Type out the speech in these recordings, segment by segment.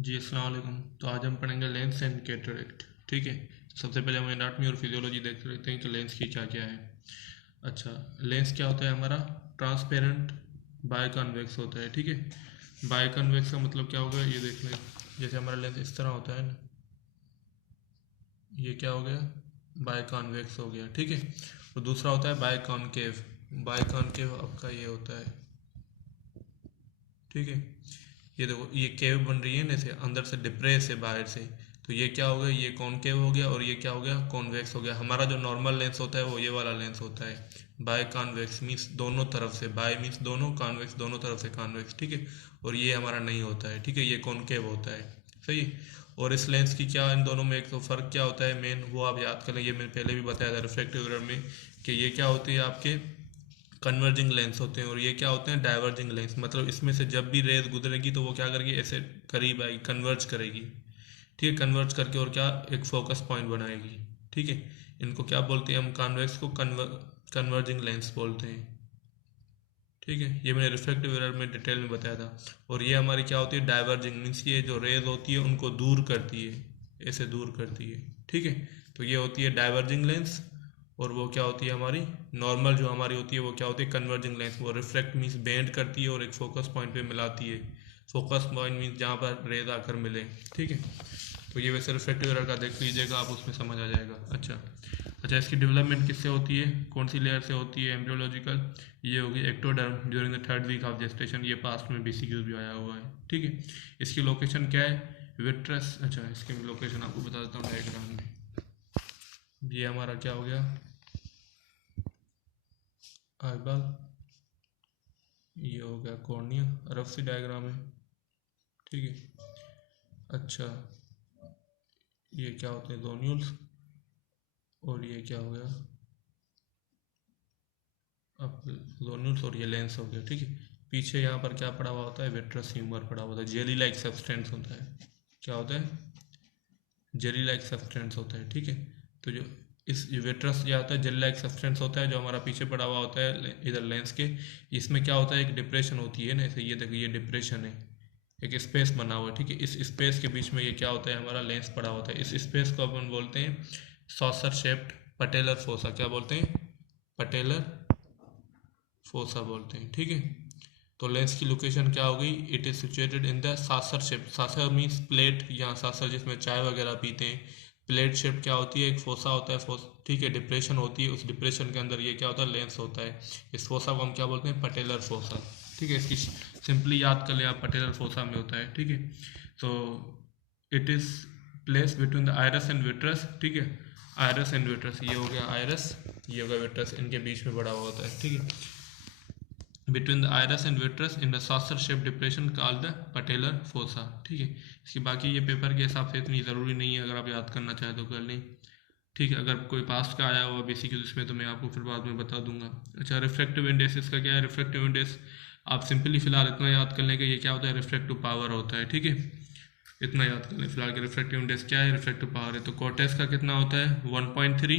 जी अस्सलाम वालेकुम। तो आज हम पढ़ेंगे लेंस एंड कैटरेक्ट। ठीक है। सबसे पहले हम एनाटमी और फिजियोलॉजी देख लेते हैं कि लेंस की क्या क्या है। अच्छा, लेंस क्या होता है हमारा? ट्रांसपेरेंट बायकॉन्वेक्स होता है। ठीक है। बायकॉन्वेक्स का मतलब क्या होगा ये देख लें। जैसे हमारा लेंस इस तरह होता है ना, ये क्या हो गया? बायकॉन्वेक्स हो गया। ठीक है। और दूसरा होता है बायकॉनकेव। बायकॉनकेव आपका ये होता है। ठीक है। ये देखो, ये केव बन रही है ना, इसे अंदर से डिप्रेस है बाहर से। तो ये क्या हो गया? ये कॉनकेव हो गया और ये क्या हो गया? कॉन्वेक्स हो गया। हमारा जो नॉर्मल लेंस होता है वो ये वाला लेंस होता है। बाय कॉन्वेक्स मीन्स दोनों तरफ से, बाय मीन्स दोनों, कॉन्वेक्स दोनों तरफ से कॉन्वेक्स। ठीक है। और ये हमारा नहीं होता है। ठीक है, ये कॉनकेव होता है। सही है। और इस लेंस की क्या, इन दोनों में एक तो फ़र्क क्या होता है मेन, वो आप याद कर लें। ये मैंने पहले भी बताया था रिफ्लेक्टिव मिरर में, कि ये क्या होती है आपके कन्वर्जिंग लेंस होते हैं और ये क्या होते हैं डाइवर्जिंग लेंस। मतलब इसमें से जब भी रेज गुजरेगी तो वो क्या करेगी? ऐसे करीब आएगी, कन्वर्ज करेगी। ठीक है, कन्वर्ज करके और क्या, एक फोकस पॉइंट बनाएगी। ठीक है। इनको क्या बोलते हैं हम? कॉन्वेक्स को कन्वर्जिंग लेंस बोलते हैं। ठीक है, ये मैंने रिफ्लेक्टिव मिरर में डिटेल में बताया था। और ये हमारी क्या होती है? डाइवर्जिंग मीन्स ये जो रेज होती है उनको दूर करती है, ऐसे दूर करती है। ठीक है। तो ये होती है डाइवर्जिंग लेंस। और वो क्या होती है हमारी नॉर्मल जो हमारी होती है वो क्या होती है? Converging lens. वो रिफ्लेक्ट मीन्स बेंड करती है और एक फोकस पॉइंट पे मिलाती है। फोकस पॉइंट मीन्स जहाँ पर रेज आकर मिले। ठीक है। तो ये वैसे रिफ्लेक्टिव मिरर का देख लीजिएगा आप, उसमें समझ आ जाएगा। अच्छा। अच्छा, इसकी डेवलपमेंट किससे होती है? कौन सी लेयर से होती है? एम्ब्रियोलॉजिकल। ये होगी ectoderm during the third week of gestation. ये पास्ट में बीसीक्यूज भी आया हुआ है। ठीक है। इसकी लोकेशन क्या है? विट्रस। अच्छा, इसकी लोकेशन आपको बता देता हूँ डायग्राम में। ये हमारा क्या हो गया? आईबॉल। ये हो गया कॉर्निया। रफ सी डायग्राम है। ठीक है। अच्छा, ये क्या होते हैं? जोन्यूल्स। और ये क्या हो गया? अब जोन्यूल्स और ये लेंस हो गया। ठीक है। पीछे यहाँ पर क्या पड़ा हुआ होता है? विट्रस ह्यूमर पड़ा हुआ होता है। जेली लाइक सब्सटेंस होता है। क्या होता है? जेली लाइक सब्सटेंस होता है। ठीक है। तो जो इस विट्रस क्या होता है? जेली लाइक सब्सटेंस होता है जो हमारा पीछे पड़ा हुआ होता है इधर लेंस के। इसमें क्या होता है? एक डिप्रेशन होती है ना, ऐसे ये देखो, ये डिप्रेशन है, एक स्पेस बना हुआ है। ठीक है। इस स्पेस के बीच में ये क्या होता है? हमारा लेंस पड़ा होता है। इस स्पेस को अपन बोलते हैं सॉसर शेप्ड पटेलर फोसा। क्या बोलते हैं? पटेलर फोसा बोलते हैं। ठीक है। तो लेंस की लोकेशन क्या हो गई? It is situated in the saucer shape. Saucer means plate, या सासर जिसमें चाय वगैरह पीते हैं। प्लेट शेप क्या होती है? एक फोसा होता है, ठीक है, डिप्रेशन होती है। उस डिप्रेशन के अंदर ये क्या होता है? लेंस होता है। इस फोसा को हम क्या बोलते हैं? Patellar fossa. ठीक है। इसकी सिंपली याद कर ले आप, पटेलर फोसा में होता है। ठीक है। तो it is place between the iris and vitreous. ठीक है। आयरस एंड विट्रस, ये हो गया आयरस, ये हो गया विट्रस, इनके बीच में बड़ा हुआ होता है। ठीक है। Between the iris and vitreous in the saucer shape depression called the patellar fossa. ठीक है। इसकी बाकी ये पेपर के हिसाब से इतनी ज़रूरी नहीं है, अगर आप याद करना चाहें तो कर लें। ठीक है। अगर कोई पास्ट का आया हुआ बेसिक इसमें तो मैं आपको फिर बाद में बता दूंगा। अच्छा, रिफ्रैक्टिव इंडेक्स इसका क्या है? रिफ्रैक्टिव इंडेक्स आप सिंपली फिलहाल इतना याद कर लें कि ये क्या होता है? रिफ्रैक्टिव पावर होता है। ठीक है। इतना याद कर लें फिलहाल कि रिफ्रैक्टिव इंडेक्स क्या है, रिफ्रैक्टिव पावर है। तो कॉर्टेक्स का कितना होता है? 1.3।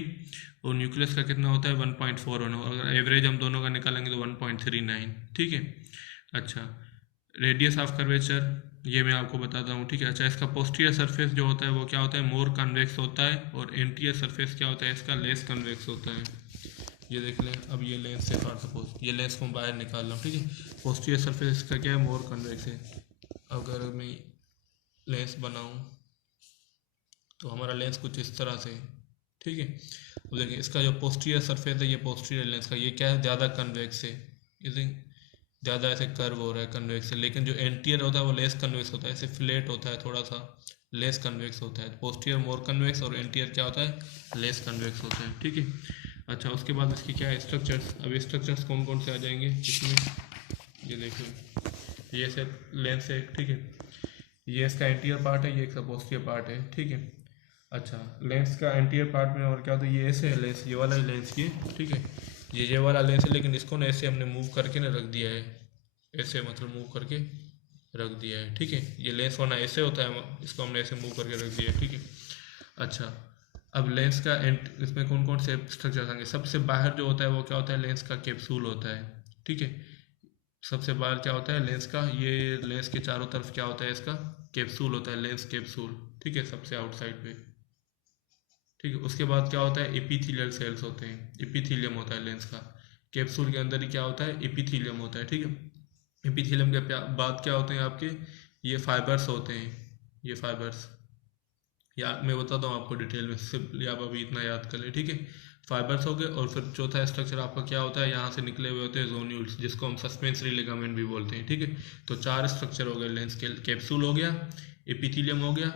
और न्यूक्लियस का कितना होता है? 1.41। अगर एवरेज हम दोनों का निकालेंगे तो 1.39। ठीक है। अच्छा, रेडियस ऑफ कर्वेचर ये मैं आपको बताता हूँ। ठीक है। अच्छा, इसका पोस्टीरियर सरफेस जो होता है वो क्या होता है? मोर कन्वेक्स होता है। और एंटीरियर सरफेस क्या होता है इसका? लेस कन्वेक्स होता है। ये देख लें। अब ये लेंस से फॉर सपोज ये लेंस को मैं बाहर निकाल रहा हूँ। ठीक है। पोस्टीरियर सरफेस इसका क्या है? मोर कन्वेक्स है। अगर मैं लेंस बनाऊँ तो हमारा लेंस कुछ इस तरह से है। ठीक है। अब देखिए, इसका जो पोस्टीरियर सरफेस है, ये पोस्टीरियर लेंस का ये क्या है? ज़्यादा कन्वेक्स है। इसे ज़्यादा ऐसे कर्व हो रहा है कन्वेक्स से। लेकिन जो एंटीरियर होता है वो लेस कन्वेक्स होता है, ऐसे फ्लैट होता है, थोड़ा सा लेस कन्वेक्स होता है। पोस्टीरियर मोर कन्वेक्स और एंटीरियर क्या होता है? लेस कन्वेक्स होता है। ठीक है। अच्छा, उसके बाद इसकी क्या है? स्ट्रक्चर्स। अब स्ट्रक्चर्स कौन कौन से आ जाएंगे इसमें? ये देखिए, ये से लेंस है। ठीक है। ये इसका एंटीरियर पार्ट है, ये इसका पोस्टीरियर पार्ट है। ठीक है। अच्छा, लेंस का एंटीरियर पार्ट में और क्या होता है? ये ऐसे है लेंस, ये वाला लेंस ये। ठीक है। ये वाला लेंस है, लेकिन इसको ना ऐसे हमने मूव करके ना रख दिया है, ऐसे मतलब मूव करके रख दिया है। ठीक है। ये लेंस होना ऐसे होता है, इसको हमने ऐसे मूव करके रख दिया है। ठीक है। अच्छा, अब लेंस का एंट इसमें कौन कौन से स्ट्रक्चर आएंगे? सबसे बाहर जो होता है वो क्या होता है? लेंस का कैप्सूल होता है। ठीक है। सबसे बाहर क्या होता है लेंस का, ये लेंस के चारों तरफ क्या होता है इसका कैप्सूल होता है, लेंस कैप्सूल, ठीक है, सबसे आउटसाइड पे, ठीक है। उसके बाद क्या होता है एपिथेलियल सेल्स होते हैं, एपिथेलियम होता है लेंस का, कैप्सूल के अंदर ही क्या होता है एपिथेलियम होता है, ठीक है। एपिथेलियम के बाद क्या होते हैं आपके ये फाइबर्स होते हैं, ये फाइबर्स, या मैं बताता हूँ आपको डिटेल में, सिर्फ आप अभी इतना याद कर ले, ठीक है। फाइबर्स हो गए, और फिर चौथा स्ट्रक्चर आपका क्या होता है, यहाँ से निकले हुए होते हैं जोन्यूल्स, जिसको हम सस्पेंसरी लिगामेंट भी बोलते हैं, ठीक है। तो 4 स्ट्रक्चर हो गए लेंस के, कैप्सूल हो गया, एपिथेलियम हो गया,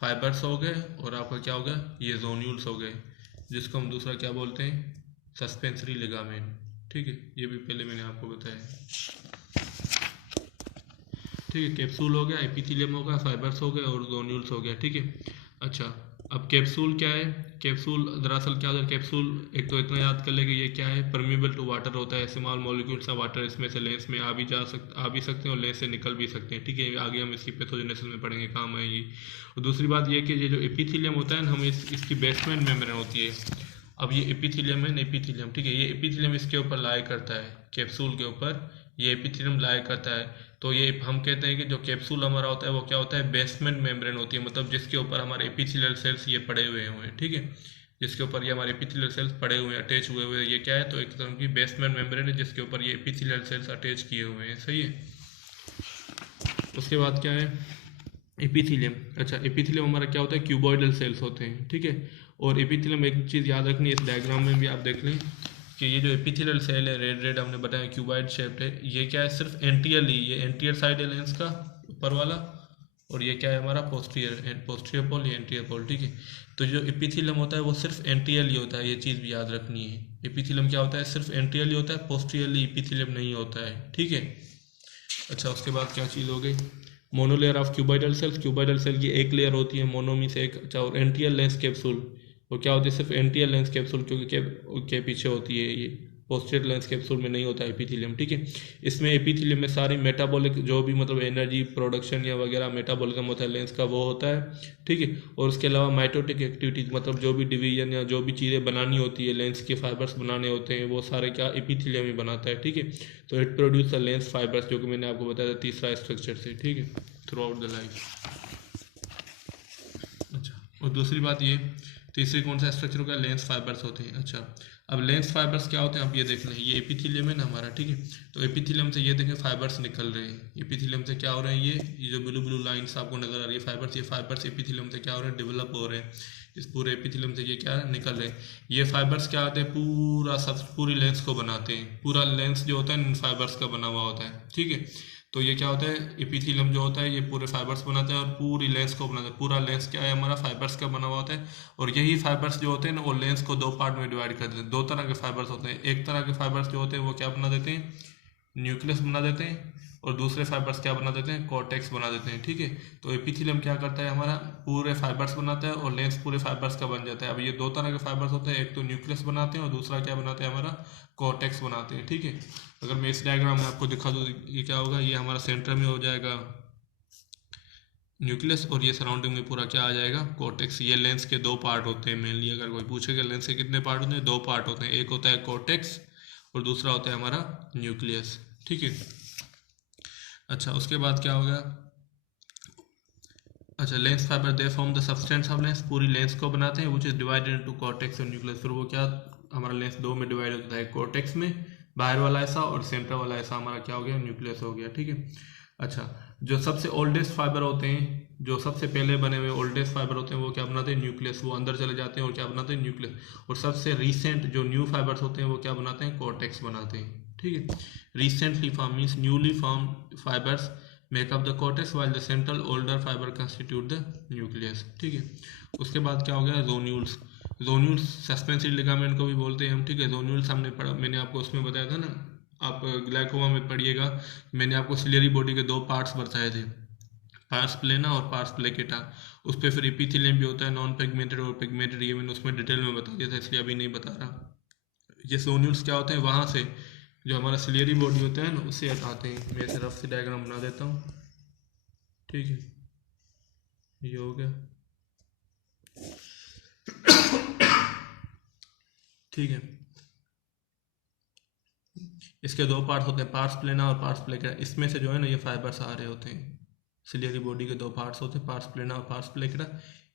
फाइबर्स हो गए, और आपका क्या हो गया ये जोन्यूल्स हो गए, जिसको हम दूसरा क्या बोलते हैं सस्पेंसरी लिगामेंट, ठीक है। ये भी पहले मैंने आपको बताया, ठीक है। कैप्सूल हो गया, एपिथेलियम हो गया, फाइबर्स हो गए और जोन्यूल्स हो गया, ठीक है। अच्छा, अब कैप्सूल क्या है, कैप्सूल दरअसल क्या होता है, कैप्सूल एक तो इतना याद कर ले कि ये क्या है परमिएबल टू वाटर होता है, स्मॉल मॉलिक्यूल्स ऑफ वाटर इसमें से लेंस में आ भी सकते हैं और लेंस से निकल भी सकते हैं, ठीक है। आगे हम इसकी पैथोजेनेसिस में पढ़ेंगे, काम आएगी। और दूसरी बात ये कि ये जो एपिथेलियम होता है ना, हम इसकी बेसमेंट मेम्ब्रेन होती है। अब ये एपिथेलियम है ना, एपिथेलियम, ठीक है, ये एपिथेलियम इसके ऊपर लाई करता है, कैप्सूल के ऊपर ये एपिथेलियम लाई करता है। तो ये हम कहते हैं कि जो कैप्सूल हमारा होता है वो क्या होता है बेसमेंट मेम्ब्रेन होती है, मतलब जिसके ऊपर हमारे एपिथेलियल सेल्स ये पड़े हुए हैं, ठीक है। जिसके ऊपर ये हमारे एपिथेलियल सेल्स पड़े हुए हैं, अटैच हुए हुए हैं, ये क्या है तो एक तरह की बेसमेंट मेम्ब्रेन है जिसके ऊपर ये एपिथेलियल सेल्स अटैच किए हुए हैं, सही है। उसके बाद क्या है एपिथेलियम। अच्छा, एपिथेलियम हमारा क्या होता है क्यूबॉइडल सेल्स होते हैं, ठीक है। और एपिथेलियम एक चीज़ याद रखनी है, इस डायग्राम में भी आप देख लें कि ये जो एपिथेलियल सेल है रेड रेड हमने बताया क्यूबॉइड शेप्ड है, ये क्या है सिर्फ एंटीरियरली, ये एंटीरियर साइड है लेंस का ऊपर वाला, और ये क्या है हमारा पोस्टीरियर पोल, ये एंटीरियर पोल, ठीक है। तो जो एपिथेलियम होता है वो सिर्फ एंटीरियरली होता है, ये चीज़ भी याद रखनी है। एपिथेलियम क्या होता है सिर्फ एंटीरियरली होता है, पोस्टीरियरली एपिथेलियम नहीं होता है, ठीक है। अच्छा, उसके बाद क्या चीज़ हो गई monolayer of cuboidal cells, cuboidal cell की एक लेयर होती है मोनो से एक। अच्छा, और एंटीरियर लेंस कैप्सूल, वो क्या होती है सिर्फ एंटीरियर लेंस कैप्सूल, क्योंकि के पीछे होती है ये, पोस्टीरियर लेंस कैप्सूल में नहीं होता एपिथेलियम, ठीक है। इसमें एपिथेलियम में सारी मेटाबॉलिक जो भी मतलब एनर्जी प्रोडक्शन या वगैरह मेटाबॉलिज्म होता है लेंस का वो होता है, ठीक है। और उसके अलावा माइटोटिक एक्टिविटीज मतलब जो भी डिवीजन या जो भी चीज़ें बनानी होती है लेंस के फाइबर्स बनाने होते हैं वो सारे क्या एपिथेलियम ही बनाता है, ठीक है। तो इट प्रोड्यूस लेंस फाइबर्स, जो कि मैंने आपको बताया था तीसरा स्ट्रक्चर से, ठीक है, थ्रू आउट द लाइफ। अच्छा, और दूसरी बात ये तीसरी कौन सा स्ट्रक्चर होगा लेंस फाइबर्स होते हैं। अच्छा, अब लेंस फाइबर्स क्या होते हैं आप ये देख लें, ये एपिथेलियम है ना हमारा, ठीक है। तो एपिथेलियम से ये देखें फाइबर्स निकल रहे हैं, एपिथेलियम से क्या हो रहे हैं ये जो ब्लू ब्लू लाइंस आपको नजर आ रही है फाइबर्स, ये फाइबर्स एपिथेलियम से क्या हो रहे हैं डेवलप हो रहे हैं, इस पूरे एपिथेलियम से ये क्या निकल रहे हैं। ये फाइबर्स क्या होते हैं पूरा सब पूरी लेंस को बनाते हैं, पूरा लेंस जो होता है इन फाइबर्स का बना हुआ होता है, ठीक है। तो ये क्या होता है एपिथेलियम जो होता है ये पूरे फाइबर्स बनाता है और पूरी लेंस को बनाता है, पूरा लेंस क्या है हमारा फाइबर्स का बना हुआ होता है। और यही फाइबर्स जो होते हैं ना वो लेंस को 2 पार्ट में डिवाइड कर देते हैं। 2 तरह के फाइबर्स होते हैं, एक तरह के फाइबर्स जो होते हैं वो क्या बना देते हैं न्यूक्लियस बना देते हैं, और दूसरे फाइबर्स क्या बना देते हैं कॉर्टेक्स बना देते हैं, ठीक है। तो एपिथेलियम क्या करता है हमारा पूरे फाइबर्स बनाता है और लेंस पूरे फाइबर्स का बन जाता है। अब ये 2 तरह के फाइबर्स होते हैं, एक तो न्यूक्लियस बनाते हैं और दूसरा क्या बनाते हैं हमारा कॉर्टेक्स बनाते हैं, ठीक है। अगर मैं इस डायग्राम में आपको दिखा दूँ ये क्या होगा, ये हमारा सेंटर में हो जाएगा न्यूक्लियस और ये सराउंडिंग में पूरा क्या आ जाएगा कॉर्टेक्स। ये लेंस के 2 पार्ट होते हैं मेनली, अगर कोई पूछेगा लेंस के कितने पार्ट होते हैं 2 पार्ट होते हैं, एक होता है कॉर्टेक्स और दूसरा होता है हमारा न्यूक्लियस, ठीक है। अच्छा, उसके बाद क्या हो गया, अच्छा lens fibre they form the substance of lens, पूरी लेंस को बनाते हैं which is divided into cortex और न्यूक्लियस। फिर वो क्या हमारा लेंस 2 में डिवाइड होता है, कॉर्टेक्स में बाहर वाला ऐसा और सेंटर वाला ऐसा हमारा क्या हो गया न्यूक्लियस हो गया, ठीक है। अच्छा, जो सबसे ओल्डेस्ट फाइबर होते हैं, जो सबसे पहले बने हुए ओल्डेस्ट फाइबर होते हैं वो क्या बनाते हैं न्यूक्लियस, वो अंदर चले जाते हैं और क्या बनाते हैं न्यूक्लियस। और सबसे रिसेंट जो न्यू फाइबर्स होते हैं वो क्या बनाते हैं कॉर्टेक्स बनाते हैं, ठीक है। Recently form means newly form fibres make up the cortex while the central older fibre constitute the nucleus, ठीक है। उसके बाद क्या हो गया जोन्यूल्स, जोन्यूल्स सस्पेंसरी लिगामेंट को भी बोलते हैं हम, ठीक है। जोन्यूल्स हमने पढ़ा, मैंने आपको उसमें बताया था ना, आप ग्लाइकोमा में पढ़िएगा, मैंने आपको सिलियरी बॉडी के 2 पार्ट्स बताए थे, पार्स प्लेना और पार्स प्लेकेटा। उस पर फिर एपिथेलियम भी होता है नॉन पिगमेंटेड और पिगमेंटेड, ये मैंने उसमें डिटेल में बता दिया था इसलिए अभी नहीं बता रहा। ये सोन्यूल्स क्या होते हैं वहाँ से जो हमारा सिलियरी बॉडी होता है ना उससे हटाते हैं। मैं रफ से डायग्राम बना देता हूँ, ठीक है, ये हो गया, ठीक है। इसके दो पार्ट्स होते हैं, पार्स प्लेना और पार्स प्लेक्रा। इसमें से जो है ना ये फाइबर्स आ रहे होते हैं। सिलियरी बॉडी के दो पार्ट्स होते हैं, पार्स प्लेना और पार्स प्लेक्रा।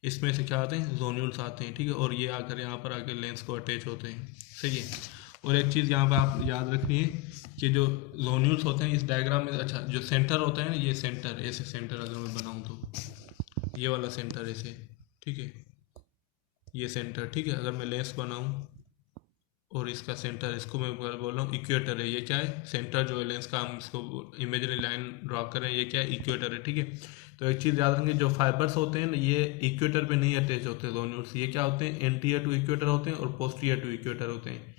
इसमें से क्या आते हैं, जोन्यूल्स आते हैं, ठीक है। और ये आकर यहाँ पर आकर लेंस को अटैच होते हैं, सही है। और एक चीज़ यहाँ पर आप याद रखनी है कि जो जोन्यूल्स होते हैं इस डायग्राम में, अच्छा जो सेंटर होता है ना, ये सेंटर, ऐसे सेंटर अगर मैं बनाऊँ तो ये वाला सेंटर ऐसे, ठीक है, ये सेंटर, ठीक है। अगर मैं लेंस बनाऊँ और इसका सेंटर, इसको मैं बोल रहा हूँ इक्वेटर है, ये क्या है, सेंटर जो है लेंस का, हम इसको इमेजिनरी लाइन ड्रॉ करें, ये क्या है, इक्वेटर है, ठीक है। तो एक चीज़ याद रखेंगे, जो फाइबर्स होते हैं ना ये इक्वेटर पे नहीं अटैच होते जोन्यूल्स, ये क्या होते हैं, एंटीरियर टू इक्वेटर होते हैं और पोस्टीरियर टू इक्वेटर होते हैं,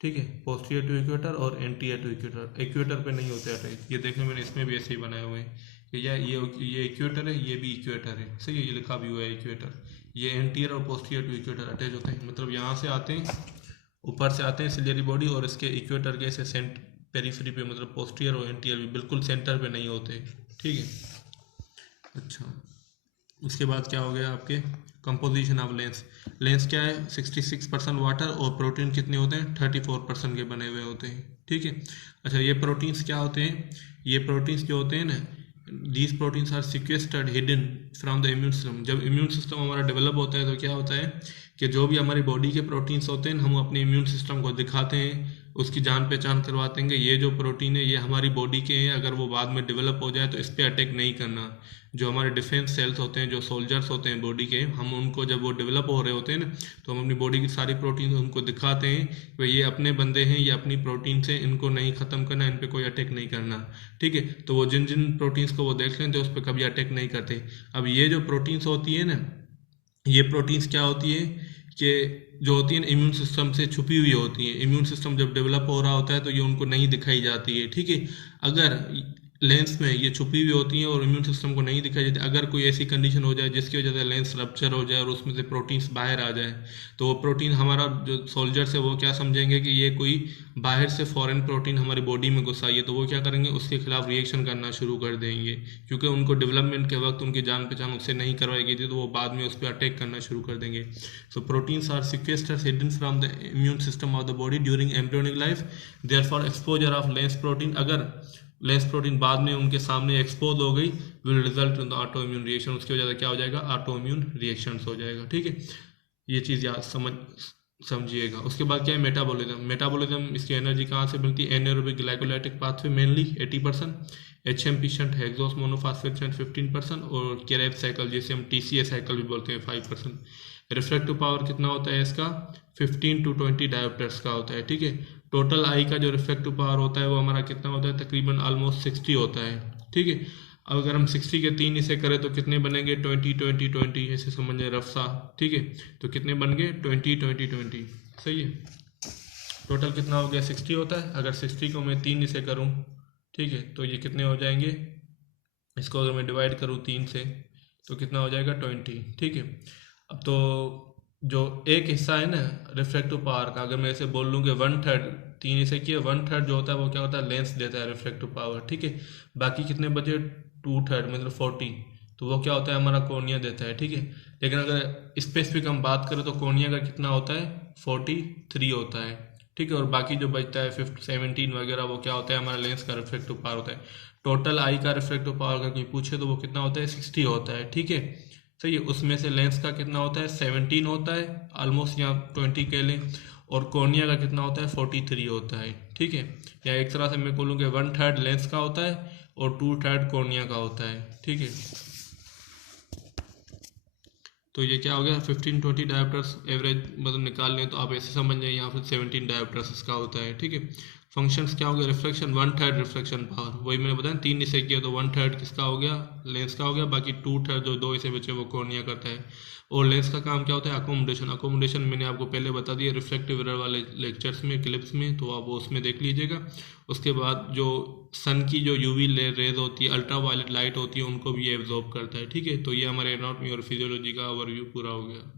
ठीक है। पोस्टीरियर टू इक्वेटर और एंटीरियर टू इक्वेटर, इक्वेटर पे नहीं होते अटैच। ये देखें मैंने इसमें भी ऐसे ही बनाए हुए हैं कि ये इक्वेटर है, ये भी इक्वेटर है, सही है, ये लिखा भी हुआ है इक्वेटर। ये एंटीरियर और पोस्टीरियर टू इक्वेटर अटैच होते हैं, मतलब यहाँ से आते हैं, ऊपर से आते हैं सिलियरी बॉडी, और इसके इक्वेटर के ऐसे सेंट पेरीफ्री पे, मतलब पोस्टीरियर और एंटीरियर भी बिल्कुल सेंटर पे नहीं होते, ठीक है। अच्छा, उसके बाद क्या हो गया आपके, कंपोजिशन ऑफ लेंस। लेंस क्या है, 66% वाटर, और प्रोटीन कितने होते हैं, 34% के बने हुए होते हैं, ठीक है। अच्छा, ये प्रोटीन्स क्या होते हैं, ये प्रोटीन्स जो होते हैं ना, these proteins are sequestered hidden from the immune system. जब इम्यून सिस्टम हमारा डेवलप होता है तो क्या होता है कि जो भी हमारी बॉडी के प्रोटीन्स होते हैं हम अपने इम्यून सिस्टम को दिखाते हैं, उसकी जान पहचान करवाते हैं कि ये जो प्रोटीन है ये हमारी बॉडी के हैं, अगर वो बाद में डेवलप हो जाए तो इस पर अटैक नहीं करना। जो हमारे डिफेंस सेल्स होते हैं, जो सोल्जर्स होते हैं बॉडी के, हम उनको जब वो डेवलप हो रहे होते हैं ना, तो हम अपनी बॉडी की सारी प्रोटीन उनको दिखाते हैं कि ये अपने बंदे हैं, ये अपनी प्रोटीन से, इनको नहीं ख़त्म करना, इन पर कोई अटैक नहीं करना, ठीक है। तो वो जिन जिन प्रोटीन्स को वो देख लेते हैं उस पर कभी अटैक नहीं करते। अब ये जो प्रोटीन्स होती है ना, ये प्रोटीन्स क्या होती है कि जो होती है इम्यून सिस्टम से छुपी हुई होती है। इम्यून सिस्टम जब डेवलप हो रहा होता है तो ये उनको नहीं दिखाई जाती है, ठीक है। अगर लेंस में ये छुपी हुई होती हैं और इम्यून सिस्टम को नहीं दिखाई जाती, अगर कोई ऐसी कंडीशन हो जाए जिसकी वजह से लेंस रप्चर हो जाए और उसमें से प्रोटीन्स बाहर आ जाए, तो वो प्रोटीन, हमारा जो सोल्जर्स है वो क्या समझेंगे कि ये कोई बाहर से फॉरेन प्रोटीन हमारी बॉडी में घुस आई है, तो वो क्या करेंगे, उसके खिलाफ रिएक्शन करना शुरू कर देंगे, क्योंकि उनको डेवलपमेंट के वक्त उनकी जान पहचान उससे नहीं करवाई गई थी, तो वो बाद में उस पर अटैक करना शुरू कर देंगे। So proteins are sequestered hidden from the immune system of the body during embryonic life, therefore exposure of lens protein, अगर लेंस प्रोटीन बाद में उनके सामने एक्सपोज हो गई, will result in the autoimmune reaction, उसकी वजह से क्या हो जाएगा, ऑटो इम्यून रिएक्शन हो जाएगा, ठीक है। ये चीज़ याद समझिएगा। उसके बाद क्या है, मेटाबॉलिज्म। मेटाबॉलिज्म, इसकी एनर्जी कहाँ से मिलती है, anaerobic glycolytic pathway mainly 80%, HMP shunt hexose monophosphate shunt 15%, और कैरेब साइकिल जिसे हम TCA साइकिल भी बोलते हैं 5%। रिफ्रैक्टिव पावर कितना होता है इसका, 15 to 20 डायोप्टर्स का होता है, ठीक है। टोटल आई का जो रिफ्रैक्टिव पावर होता है वो हमारा कितना होता है, तकरीबन ऑलमोस्ट 60 होता है, ठीक है। अब अगर हम 60 के 3 इसे करें तो कितने बनेंगे, 20 20 20, ऐसे समझे रफ सा, ठीक है। तो कितने बन गए, 20 20 20, सही है। टोटल कितना हो गया, 60 होता है। अगर 60 को मैं 3 इसे करूँ, ठीक है, तो ये कितने हो जाएंगे, इसको अगर मैं डिवाइड करूँ 3 से तो कितना हो जाएगा, 20, ठीक है। अब तो जो एक हिस्सा है ना रिफ्रैक्टिव पावर का, अगर मैं ऐसे बोल लूँ कि 1/3, 3 इसे किया, 1/3 जो होता है वो क्या होता है, लेंस देता है रिफ्रैक्टिव पावर, ठीक है। बाकी कितने बचे, 2/3 मतलब 40, तो वो क्या होता है, हमारा कॉर्निया देता है, ठीक है। लेकिन अगर स्पेसिफिक हम बात करें तो कॉर्निया का कितना होता है, 43 होता है, ठीक है। और बाकी जो बचता है 17 वगैरह वो क्या होता है, हमारा लेंस का रिफ्रैक्टिव पावर होता है। टोटल आई का रिफ्रैक्टिव पावर अगर कोई पूछे तो वो कितना होता है, 60 होता है, ठीक है, सही है। उसमें से लेंस का कितना होता है, 17 होता है, ऑलमोस्ट यहाँ 20 कह लें, और कॉर्निया का कितना होता है, 43 होता है, ठीक है। या एक तरह से मैं बोलूँ कि 1/3 लेंस का होता है और 2/3 कॉर्निया का होता है, ठीक है। तो ये क्या हो गया, 15-20 डायोप्टर्स एवरेज मतलब निकाल लें तो आप ऐसे समझ जाए, यहाँ फिर 17 डायोप्टर्स इसका होता है, ठीक है। फंक्शंस क्या हो गया, रिफ्लेक्शन 1/3 रिफ्लेक्शन पावर, वही मैंने बताया 3 इसे किया तो 1/3 किसका हो गया, लेंस का हो गया, बाकी 2/3 जो 2 इसे बचे वो कॉर्निया करता है। और लेंस का काम क्या होता है, अकोमोडेशन। अकोमोडेशन मैंने आपको पहले बता दिया रिफ्लेक्टिव एरर वाले लेक्चर्स में, क्लिप्स में, तो आप वो उसमें देख लीजिएगा। उसके बाद जो सन की जो यूवी रेज होती है, अल्ट्रा वायलेट लाइट होती है, उनको भी ये एब्जॉर्ब करता है, ठीक है। तो ये हमारे एनाटॉमी और फिजियोलॉजी का ओवरव्यू पूरा हो गया।